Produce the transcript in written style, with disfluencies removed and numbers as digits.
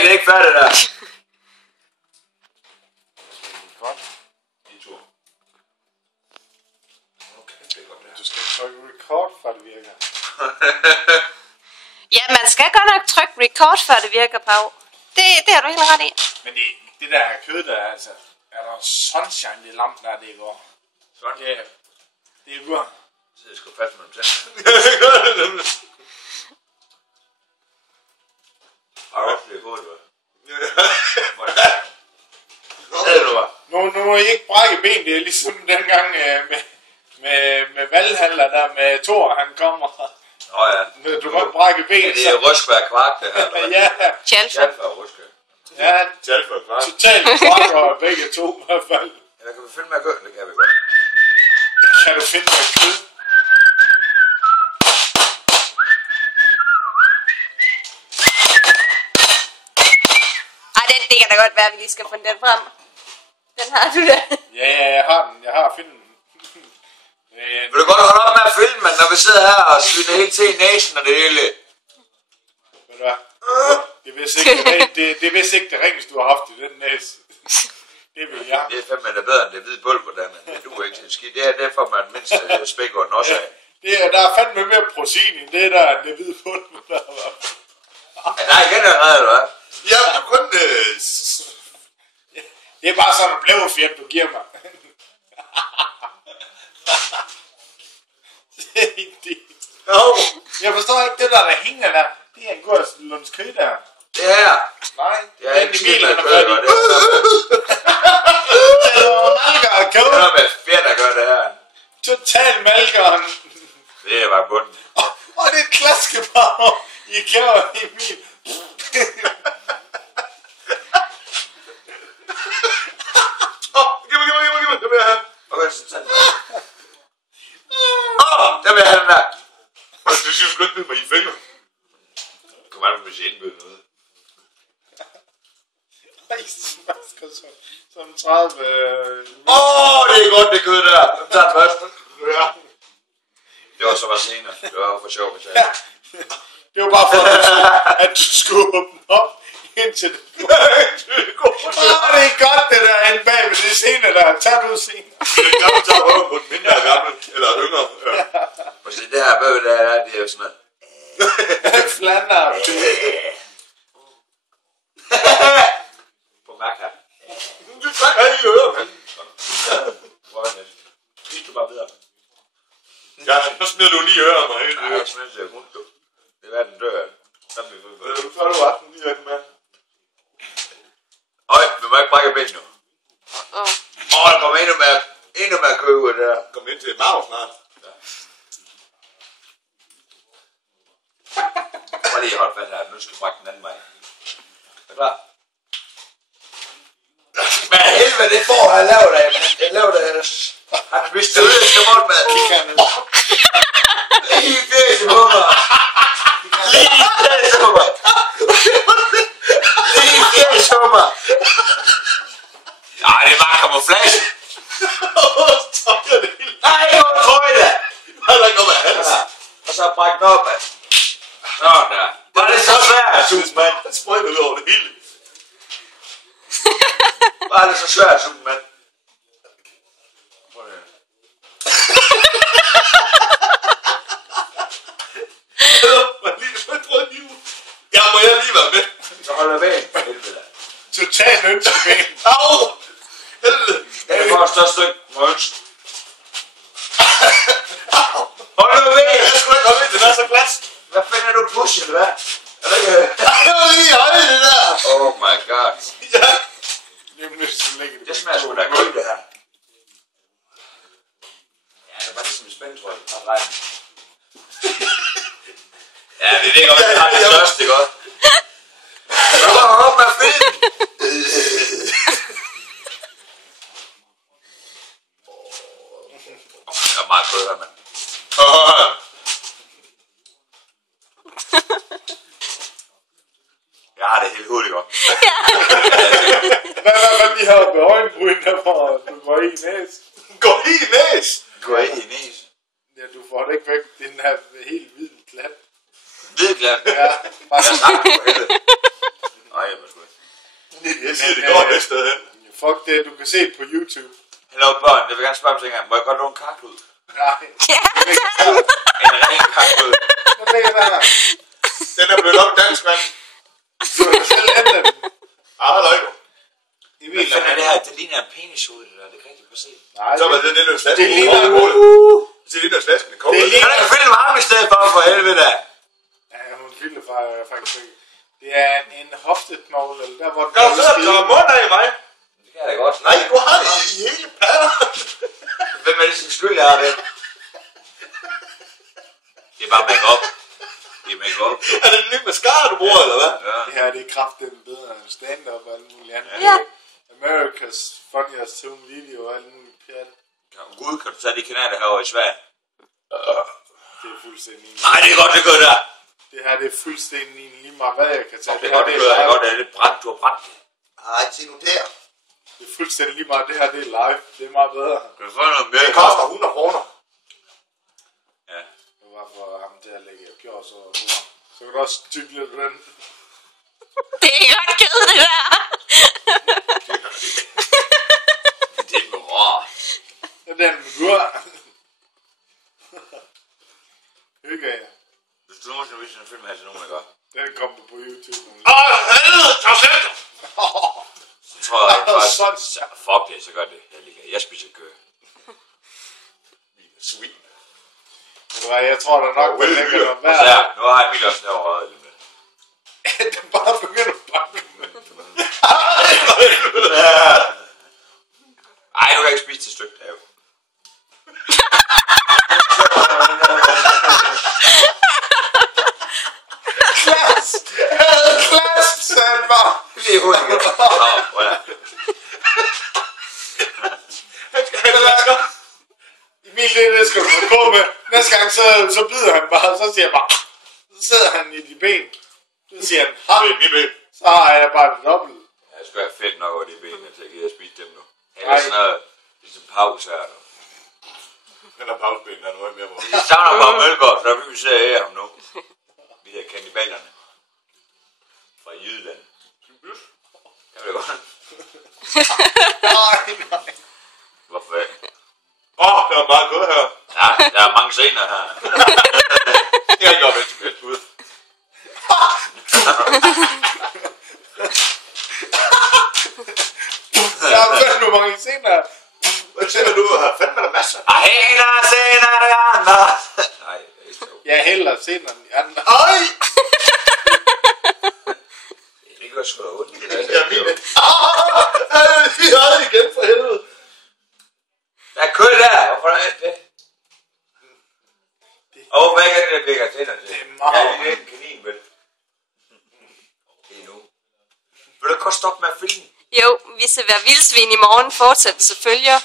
det er ikke færdigt der. Godt. Du skal trykke record, for det virker. Ja, man skal godt nok trykke record, før det virker, Pau. Det har du helt ret i. Men det der kød der, altså, er der sunshine i lampen der, det går. Sådan. Det går. Så jeg skal fast med dem selv. Har du også det på, du? Nu må I ikke brække ben, det er ligesom dengang med Valhalla der med Thor, han kommer. Nå ja. Du må ikke brække ben. Ja, det er røskvær kvart, det her. Ja. Tjalfa. Tjalfa og røskvær. Ja, Tjalfa og kvart. totalt kvart og begge to i hvert fald. Ja, kan vi finde med at gøre? Det kan vi godt. Kan du finde noget kød? Det kan da godt være, at vi lige skal finde den frem. Den har du da. Ja, jeg har den. Jeg har fundet den. Vil du godt holde op med at filme, når vi sidder her og skyder helt til i næsen og det hele? Ved du hvad? Det er vist ikke det ringeste, du har haft i den næse. Det vil jeg. Det er fandme da bedre end det hvide pulver der, men du er ikke til skidt. Det er derfor, man mindst spækåren også af. Der er fandme mere protein i det der, end det hvide pulver der var. Ja, der er igen allerede, eller hvad? Ja, du kun... Det er bare sådan en blævefjert, du giver mig. Jeg forstår ikke det der hænger der. Det er en god lundskød der. Det her. Nej, det er ikke skidt, man gør det. Det er malker, kød. Det er med fedt at gøre det her. Total malkeren. Det er bare bunden. Og det er et klaskebar. I kæver i min. Giv mig. Det vil jeg have. Okay, så tag den. Det vil jeg have den der. Du synes sgu ikke, det mig i fingre. Kom an, hvis jeg indbyder noget. Ej, smasker som 30... Det er godt, det kød der. Den tager den først. Ja. Det var så bare senere. Det var for sjov, hvis jeg... Det var bare for, at du skulle åbne op indtil det går. Det er godt, det der anden bag med det scene der. Tag du scene. Det er gammel tager røven på den mindre gammel, eller yngre. Ja. Og så det her bøge der, det er jo sådan noget. Flander. På mærk her. Du trækker alle i ører, mand. Spis du bare videre. Ja, så smider du lige ører mig helt. Nej, jeg smider det rundt, du. Det er den dør. Så er du aften lige med. Øj, vi må ikke brække ben nu. Der kommer endnu mere kød ud der. Kom ind til Marv snart. Prøv lige at holde fast her. Nu skal vi brække den anden vej. Er du klar? Men helvede, det får jeg lavet af. Jeg lavede af. Han vidste ud, skal rundt med. Lige i fæse på mig. Lige i fæse på mig. Lige i fæse på mig. Nej, det er bare camouflage. Stop jeg det hele. Nej, hvor tror I det? Hvad er der ikke noget med hans? Og så bræk den op. Sådan der. Var det så svært, Superman? Han sprøjter ud over det hele. Var det så svært, Superman? Ja, må jeg lige være med? Så holder jeg med. For helvede. Totalt ønskeben. Au! Helvede! Jeg får et større stykke. Må ønske. Hold nu ved! Jeg skulle ikke holde ind, den er så glas. Hvad fanden er du push, eller hvad? Er det ikke... Jeg var lige holde det der. Oh my god. Ja. Det smager sgu da godt, det her. Ja, det er bare ligesom en spændtrøj. Ja, det ligger vel, har det største, ikke også? Jeg vil bare op med at finde. Jeg er meget kød her, mand. Jeg har det helt hurtigt godt. Hvad er det lige her med øjenbryn, der får du går i næs? Går i næs? Går ind i næs. Ja, du får det ikke væk. Den her helt hvid klat. Hvid glat? Ja, bare jeg snakker for helvede. Nej, men sgu ikke. Jeg siger, det går et sted hen. Fuck det, du kan se det på YouTube. Hallo børn, jeg vil gerne spørge om ting her. Må jeg godt låne en kakklud? Nej. Ja, En ren kakklud. Den ligger der. Den er blevet op dansk, mand. Du kan selv hente den. Halløj. Hvad fanden er det her? Det ligner en penishoved, det der. Det kan jeg ikke få se. Nej, Så var det den der slasken. Det ligner... Det ligner slasken. Det ligner- Kan du ikke finde mig ham i stedet for helvede da? Ja, hun filmer faktisk ikke. Det er en hofteknogle, eller der hvor den Kan du sidde og drage munden af mig? Det kan jeg da godt. Nej, du har det i hele patter. Hvem er det sin skyld, jeg har det? Det er bare make-up. Det er make-up. Er det den nye mascara, du bruger, eller hvad? Ja. Det her, det er kraftigt bedre end stand-up og alt muligt andet. Ja. America's Funniest Home Video og alt muligt pjat. Gud, kan du tage de kanaler herovre i Sverige? Det er fuldstændig... Nej, det er godt, det gør der. Det her, det er fuldstændig lige meget, hvad jeg kan tage. Det er godt, det gør jeg godt. Det er lidt brændt, du har brændt. Nej, se nu der. Det er fuldstændig lige meget. Det her, det er live. Det er meget bedre. Kan du få noget mere? Det koster 100 kroner. Ja. Det var for ham til at lægge gjort så... Så kan du også tykke lidt på den. det er godt givet, det der. Det er bra. Det er den, du har. Hygge af. Hvis du nogensinde viser en film her til nogen, jeg gør. Den kommer på YouTube. Helvede, tag selv. Så tror jeg faktisk... Sådan. Fuck det, så gør det. Jeg spiser kød. Svin. Ved du hvad, jeg tror der nok, Well, det ligger noget Så værd. ja, nu har jeg mit også derovre. Den bare begynder at banke. Ej, du kan ikke spise til stykke der jo. Klask, sagde han bare. Det er hurtigt. Nå, voilà. Emil, det skal du gå med. Næste gang, så bider han bare, så siger jeg bare, så sidder han i de ben. Så siger han, ha, så har jeg bare det dobbelt. Ja, det skal være fedt nok over de benene til at give at spise dem nu. Ellers sådan noget, ligesom pause her nu. Den der pauseben er noget mere på. Vi savner bare Mølgaard, så vil vi se af ham nu. Vi er kannibalerne. Fra Jylland. Kan vi det godt? Nej. Hvorfor ikke? Det var meget godt her. Ja, der er mange scener her. Jeg gjorde vist fedt ud. Der er fandme mange scener. Hvad tænker du? Har fandme der masser? Ahela scener de andre. Nej, det er ikke sjovt. Jeg hellere scener end de andre. Ej! Det gør sgu da ondt. Jeg mener. Vi har det igen for helvede. Der er kød der. Hvorfor er det? Og hvad er det, der blikker tænder til? Det er meget. Ja, det er en kanin, vel? Det er nu. Vil du godt stoppe med at filme? Jo, vi ser være vildsvin i morgen. Fortsættelse følger.